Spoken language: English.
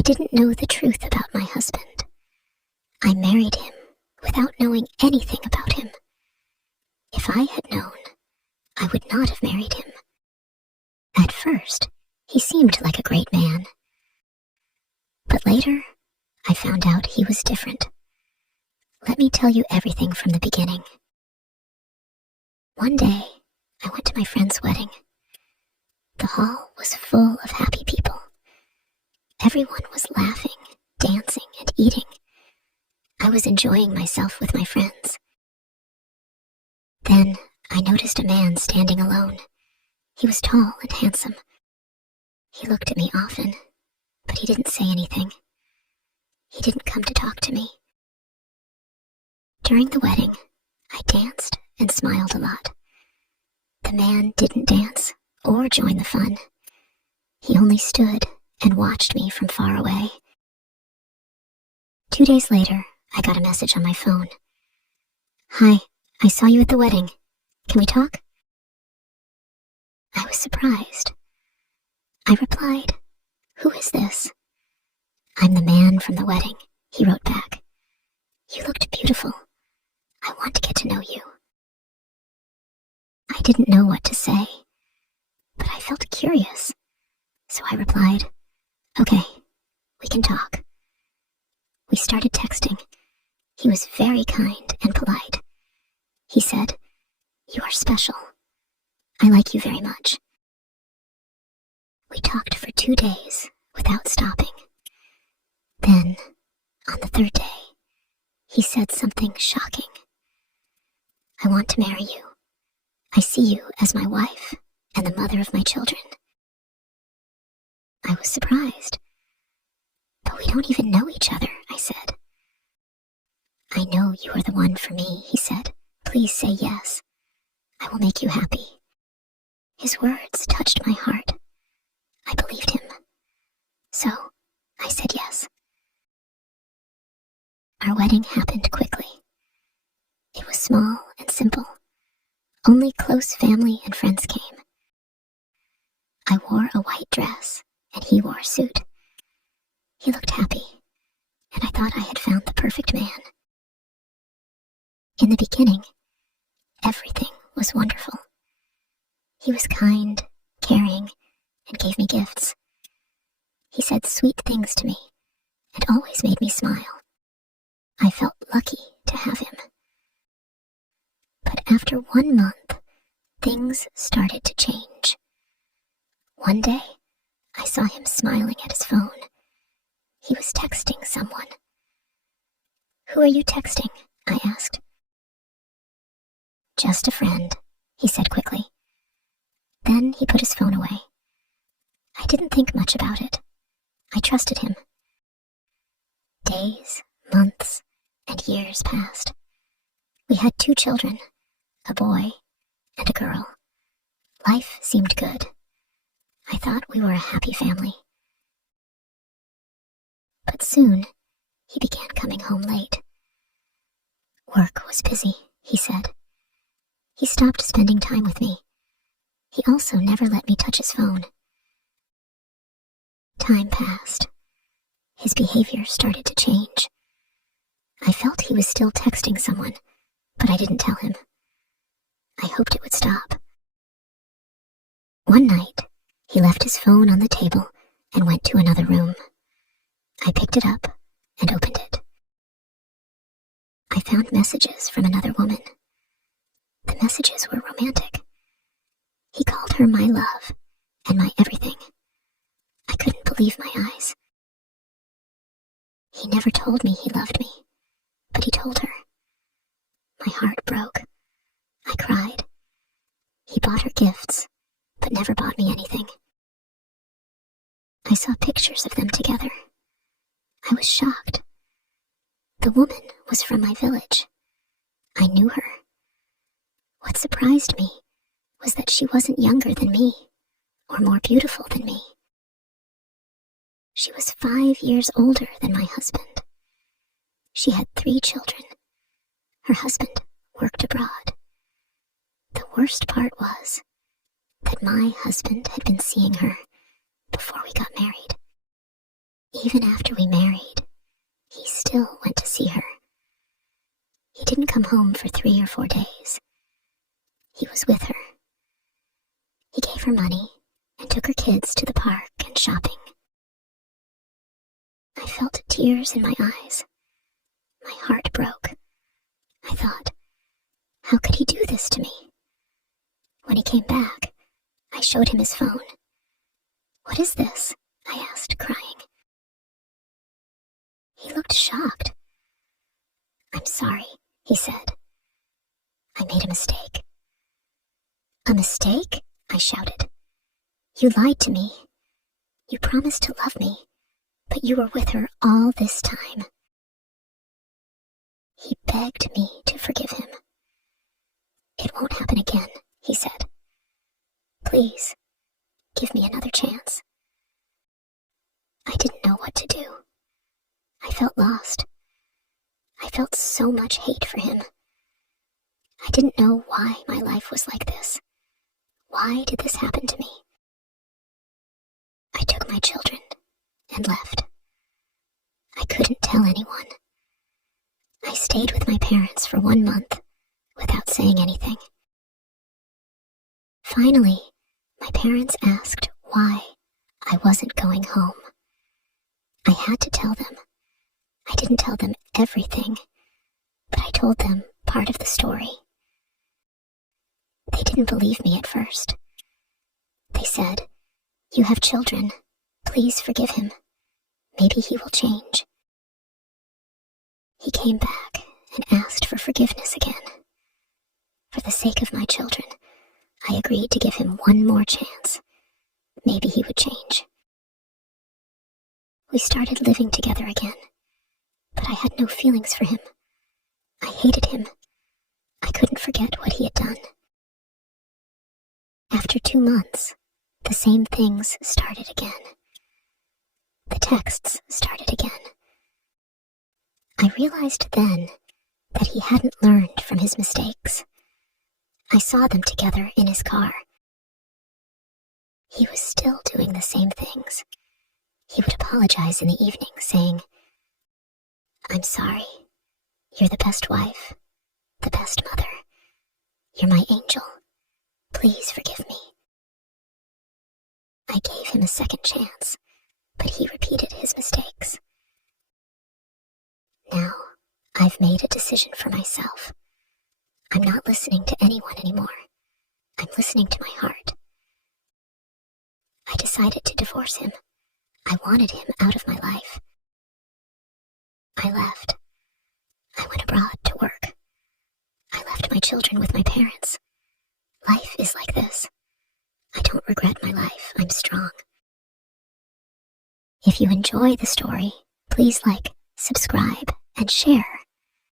I didn't know the truth about my husband. I married him without knowing anything about him. If I had known, I would not have married him. At first, he seemed like a great man. But later, I found out he was different. Let me tell you everything from the beginning. One day, I went to my friend's wedding. The hall was full of happy people. Everyone was laughing, dancing, and eating. I was enjoying myself with my friends. Then, I noticed a man standing alone. He was tall and handsome. He looked at me often, but he didn't say anything. He didn't come to talk to me. During the wedding, I danced and smiled a lot. The man didn't dance or join the fun. He only stood and watched me from far away. 2 days later, I got a message on my phone. "Hi, I saw you at the wedding. Can we talk?" I was surprised. I replied, "Who is this?" "I'm the man from the wedding," he wrote back. "You looked beautiful. I want to get to know you." I didn't know what to say, but I felt curious, so I replied, "Okay, we can talk." We started texting. He was very kind and polite. He said, "You are special. I like you very much." We talked for 2 days without stopping. Then, on the third day, he said something shocking. "I want to marry you. I see you as my wife and the mother of my children." I was surprised. "But we don't even know each other," I said. "I know you are the one for me," he said. "Please say yes. I will make you happy." His words touched my heart. I believed him. So, I said yes. Our wedding happened quickly. It was small and simple. Only close family and friends came. I wore a white dress, and he wore a suit. He looked happy, and I thought I had found the perfect man. In the beginning, everything was wonderful. He was kind, caring, and gave me gifts. He said sweet things to me, and always made me smile. I felt lucky to have him. But after 1 month, things started to change. One day, I saw him smiling at his phone. He was texting someone. "Who are you texting?" I asked. "Just a friend," he said quickly. Then he put his phone away. I didn't think much about it. I trusted him. Days, months, and years passed. We had 2 children, a boy and a girl. Life seemed good. I thought we were a happy family. But soon, he began coming home late. Work was busy, he said. He stopped spending time with me. He also never let me touch his phone. Time passed. His behavior started to change. I felt he was still texting someone, but I didn't tell him. I hoped it would stop. One night, he left his phone on the table and went to another room. I picked it up and opened it. I found messages from another woman. The messages were romantic. He called her my love and my everything. I couldn't believe my eyes. He never told me he loved me, but he told her. My heart broke. I cried. He bought her gifts, but never bought me anything. I saw pictures of them together. I was shocked. The woman was from my village. I knew her. What surprised me was that she wasn't younger than me, or more beautiful than me. She was 5 years older than my husband. She had 3 children. Her husband worked abroad. The worst part was that my husband had been seeing her before we got married. Even after we married, he still went to see her. He didn't come home for 3 or 4 days. He was with her. He gave her money and took her kids to the park and shopping. I felt tears in my eyes. My heart broke. I thought, how could he do this to me? When he came back, I showed him his phone. "What is this?" I asked, crying. He looked shocked. "I'm sorry," he said. "I made a mistake." "A mistake?" I shouted. "You lied to me. You promised to love me, but you were with her all this time." He begged me to forgive him. "It won't happen again," he said. "Please, give me another chance." I didn't know what to do. I felt lost. I felt so much hate for him. I didn't know why my life was like this. Why did this happen to me? I took my children and left. I couldn't tell anyone. I stayed with my parents for 1 month without saying anything. Finally, my parents asked why I wasn't going home. I had to tell them. I didn't tell them everything, but I told them part of the story. They didn't believe me at first. They said, "You have children. Please forgive him. Maybe he will change." He came back and asked for forgiveness again. For the sake of my children, I agreed to give him 1 more chance. Maybe he would change. We started living together again, but I had no feelings for him. I hated him. I couldn't forget what he had done. After 2 months, the same things started again. The texts started again. I realized then that he hadn't learned from his mistakes. I saw them together in his car. He was still doing the same things. He would apologize in the evening, saying, "I'm sorry. You're the best wife, the best mother. You're my angel. Please forgive me." I gave him a second chance, but he repeated his mistakes. Now, I've made a decision for myself. I'm not listening to anyone anymore. I'm listening to my heart. I decided to divorce him. I wanted him out of my life. I left. I went abroad to work. I left my children with my parents. Life is like this. I don't regret my life. I'm strong. If you enjoy the story, please like, subscribe, and share.